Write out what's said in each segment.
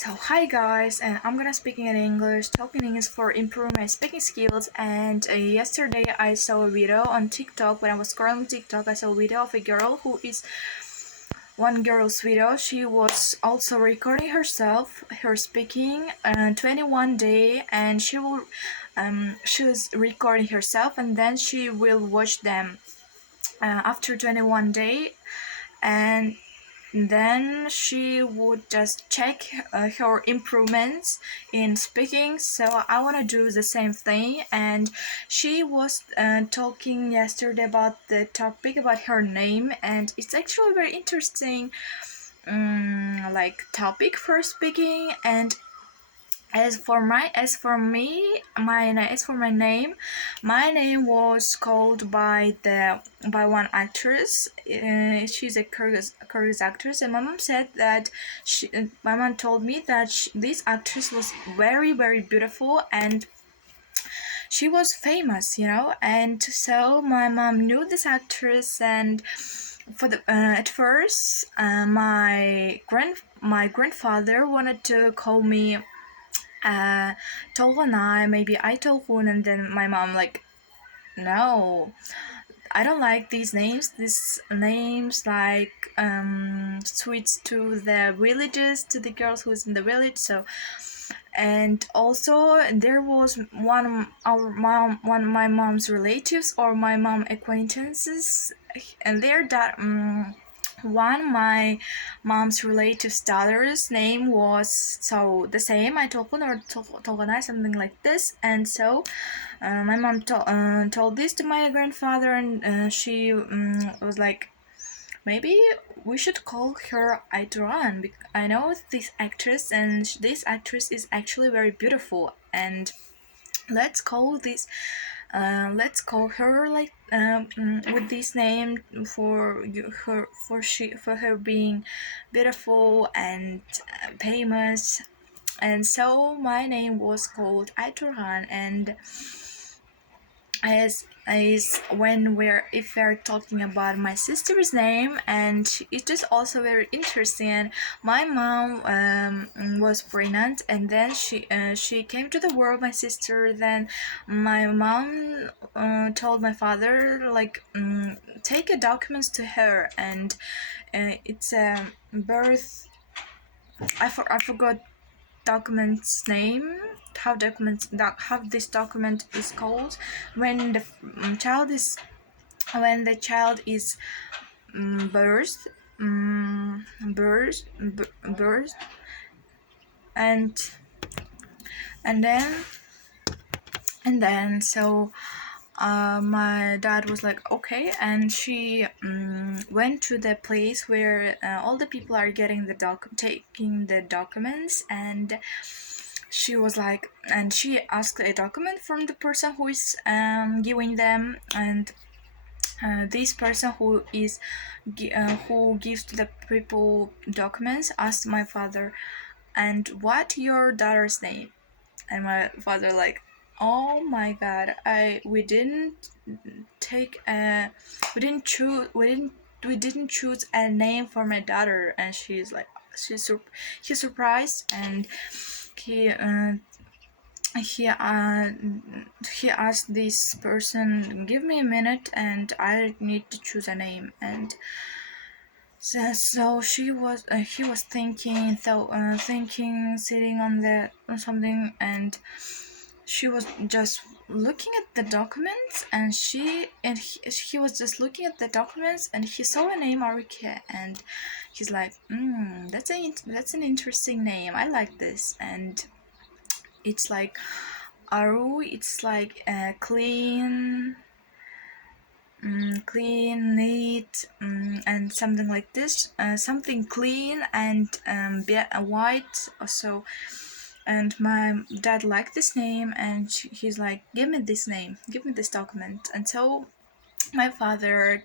So hi guys, and I'm gonna speaking in English. Talking English for improve my speaking skills. And yesterday I saw a video on TikTok. When I was scrolling TikTok, I saw a video of a girl who is one girl's video. She was also recording herself, her speaking, 21 day, and she was recording herself, and then she will watch them after 21 day, and then she would just check her improvements in speaking. So I want to do the same thing. And she was talking yesterday about the topic about her name, and it's actually very interesting like topic for speaking. And as for my name, was called by one actress. She's a Kyrgyz actress, and my mom said that my mom told me that this actress was very very beautiful, and she was famous, and so my mom knew this actress. And for the at first, my grandfather wanted to call me Tolgana, maybe I Tolgun, and then my mom like, no, I don't like these names. These names like suits to the villages, to the girls who's in the village. So, and also there was one my mom's relatives or my mom acquaintances, and there that one my mom's relative's daughter's name was so the same, I Tolkun or Tolganai, something like this. And so my mom told this to my grandfather, and she was like, maybe we should call her Aituran. I know this actress, and this actress is actually very beautiful, and let's call her like with this name for her being beautiful and famous. And so my name was called Aiturhan. And as when if we're talking about my sister's name, and it is also very interesting. My mom was pregnant, and then she came to the world, my sister. Then my mom told my father like, take a documents to her, and it's a birth. I forgot document's name, how this document is called when the child is birthed, birth, and and then so my dad was like, okay, and she went to the place where all the people are getting taking the documents. And she was like, and she asked a document from the person who is giving them. And this person who gives to the people documents asked my father, and what your daughter's name? And my father like, oh my god, we didn't choose a name for my daughter. And he's surprised, and he he asked this person, give me a minute and I need to choose a name. And so he was thinking, sitting on something, and she was just looking at the documents, and he was just looking at the documents, and he saw a name Arike, and he's like, that's an interesting name, I like this. And it's like Aru, it's like clean, neat, and something like this, something clean and white. So, and my dad liked this name, and he's like, give me this name, give me this document. And so my father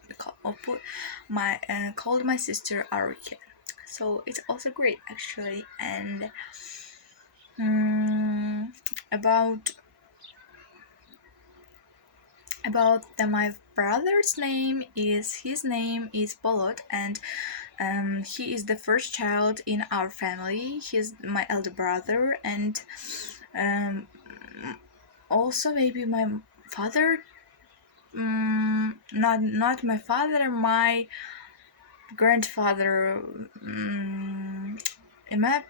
called my sister Aruke. So it's also great actually. And about my brother's name is Bolot, and he is the first child in our family. He's my elder brother, and um, also maybe my father. Not my father, my grandfather. Am I?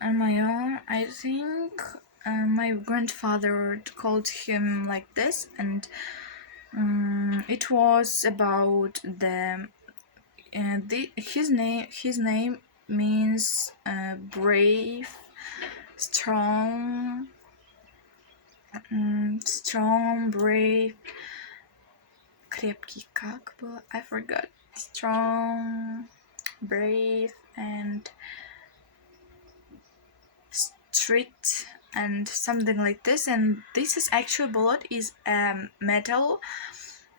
On my own, I think my grandfather called him like this, and it was about his name means brave, strong, brave, крепкий, как было? I forgot. Strong, brave, and strict, and something like this. And this is actually bullet is metal.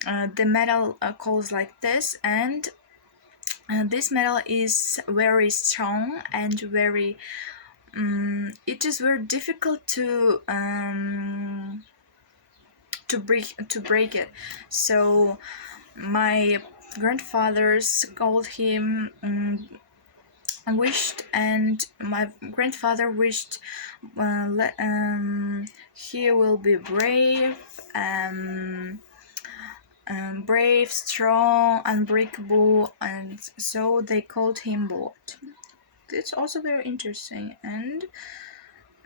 The metal calls like this, and this metal is very strong and very. It is very difficult to break it. So my grandfathers called him. Wished, and my grandfather wished he will be brave, brave, strong, unbreakable, and so they called him Bot. It's also very interesting, and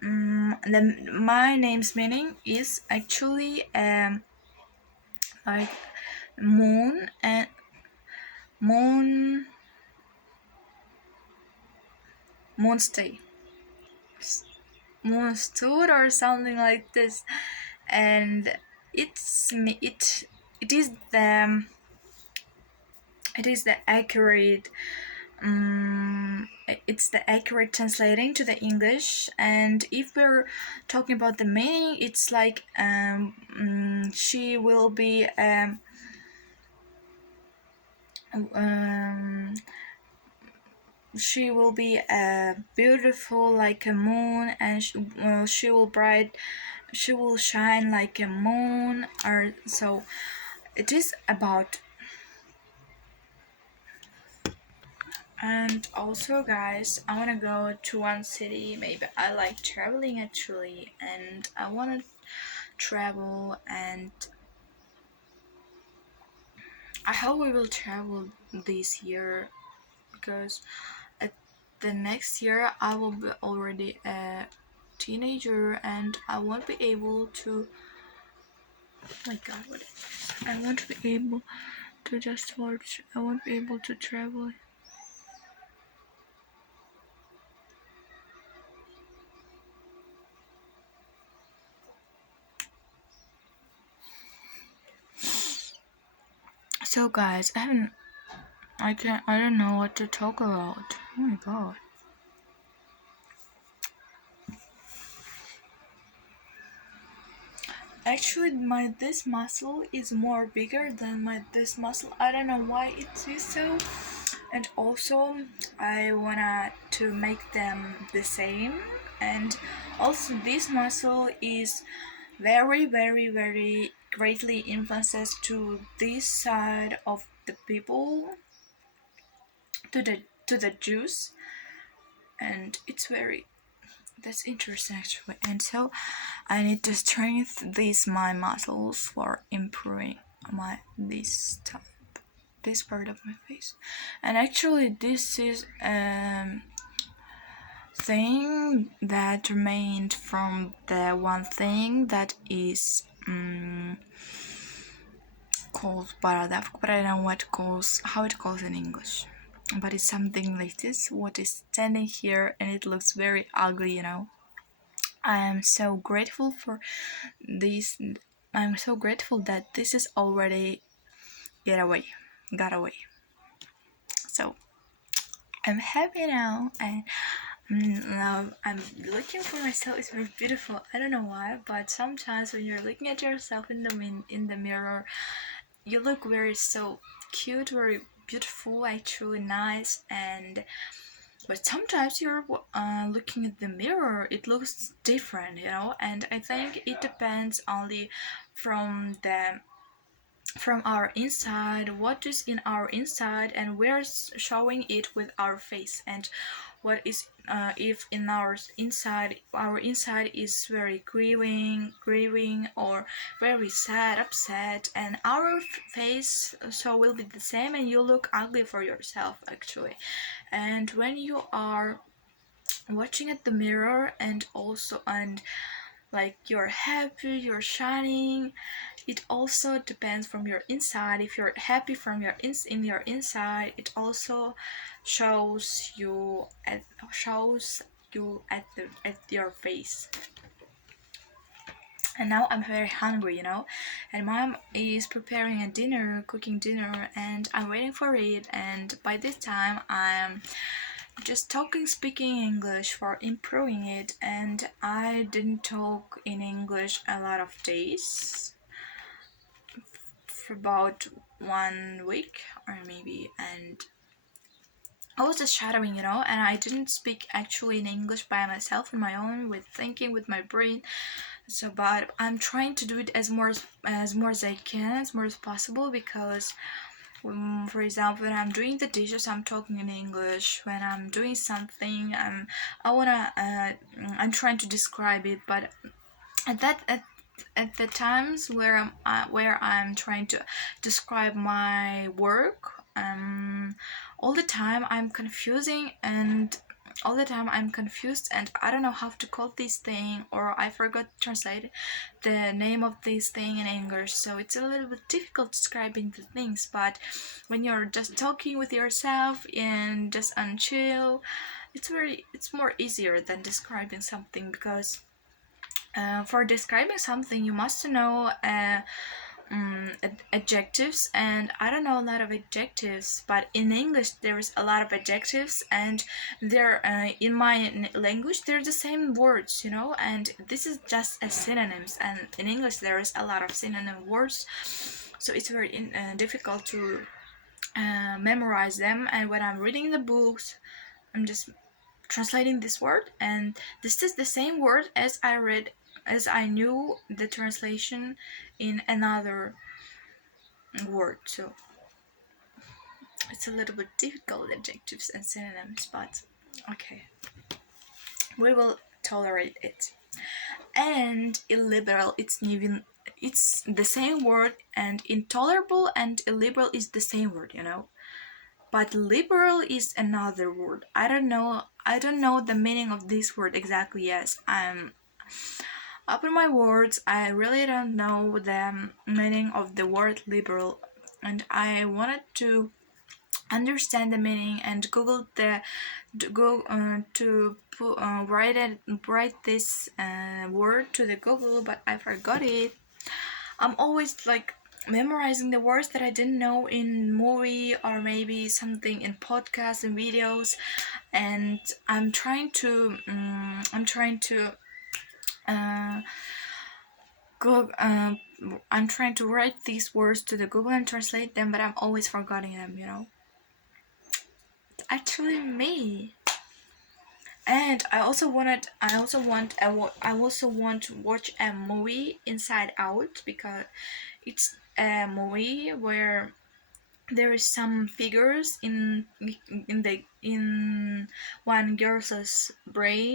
my name's meaning is actually like moon and moonstay, moonstood or something like this, and it is the accurate it's the accurate translating to the English. And if we're talking about the meaning, it's like she will be she will be beautiful like a moon, and she will shine like a moon, or so it is about. And also, guys, I want to go to one city. Maybe I like traveling actually, and I want to travel, and I hope we will travel this year, because at the next year I will be already a teenager, and I won't be able to. Oh my god, what? I won't be able to just watch. I won't be able to travel. So guys, I don't know what to talk about. Oh my god. Actually, my this muscle is more bigger than my this muscle. I don't know why it is so. And also, I wanna to make them the same. And also, this muscle is very, very, very greatly influences to this side of the people, to the Jews, and it's very. That's interesting actually. And so I need to strengthen these my muscles for improving this part of my face. And actually this is thing that remained from the one thing that is called paradaf, but I don't know how it calls in English. But it's something like this, what is standing here, and it looks very ugly, I am so grateful for this. I'm so grateful that this is already got away. So I'm happy now, and now I'm looking for myself. It's very beautiful. I don't know why, but sometimes when you're looking at yourself in the mirror, you look very so cute, very beautiful, actually nice, and but sometimes you're looking at the mirror, it looks different, and I think it depends only from the from our inside, what is in our inside, and we're showing it with our face, and what is if in our inside is very grieving or very sad, upset, and our face so will be the same, and you look ugly for yourself actually. And when you are watching at the mirror and like you're happy, you're shining, it also depends from your inside. If you're happy from your in your inside, it also shows you at at your face. And now I'm very hungry, and mom is preparing a dinner, cooking dinner, and I'm waiting for it. And by this time I'm just speaking English for improving it, and I didn't talk in English a lot of days, for about 1 week or maybe, and I was just shadowing, and I didn't speak actually in English by myself on my own with thinking with my brain. So, but I'm trying to do it as more as I can, as more as possible, because for example, when I'm doing the dishes, I'm talking in English. When I'm doing something, I'm trying to describe it, but at the times where I'm trying to describe my work, all the time I'm confusing, and all the time I'm confused, and I don't know how to call this thing, or I forgot to translate the name of this thing in English. So it's a little bit difficult describing the things. But when you're just talking with yourself and just on chill, it's more easier than describing something, because for describing something you must know adjectives, and I don't know a lot of adjectives, but in English there is a lot of adjectives, and they're in my language they're the same words, and this is just as synonyms, and in English there is a lot of synonym words, so it's very difficult to memorize them. And when I'm reading the books, I'm just translating this word, and this is the same word as I knew the translation in another word. So it's a little bit difficult, adjectives and synonyms, but okay, we will tolerate it. And illiberal, it's the same word, and intolerable and illiberal is the same word, but liberal is another word. I don't know the meaning of this word exactly. Yes, I'm up in my words. I really don't know the meaning of the word liberal, and I wanted to understand the meaning and Google write this word to the Google, but I forgot it. I'm always like memorizing the words that I didn't know in movie or maybe something in podcasts and videos, and I'm trying to go. I'm trying to write these words to the Google and translate them, but I'm always forgetting them. It's actually me. And I also want to watch a movie, Inside Out, because it's a movie where there is some figures in one girl's brain,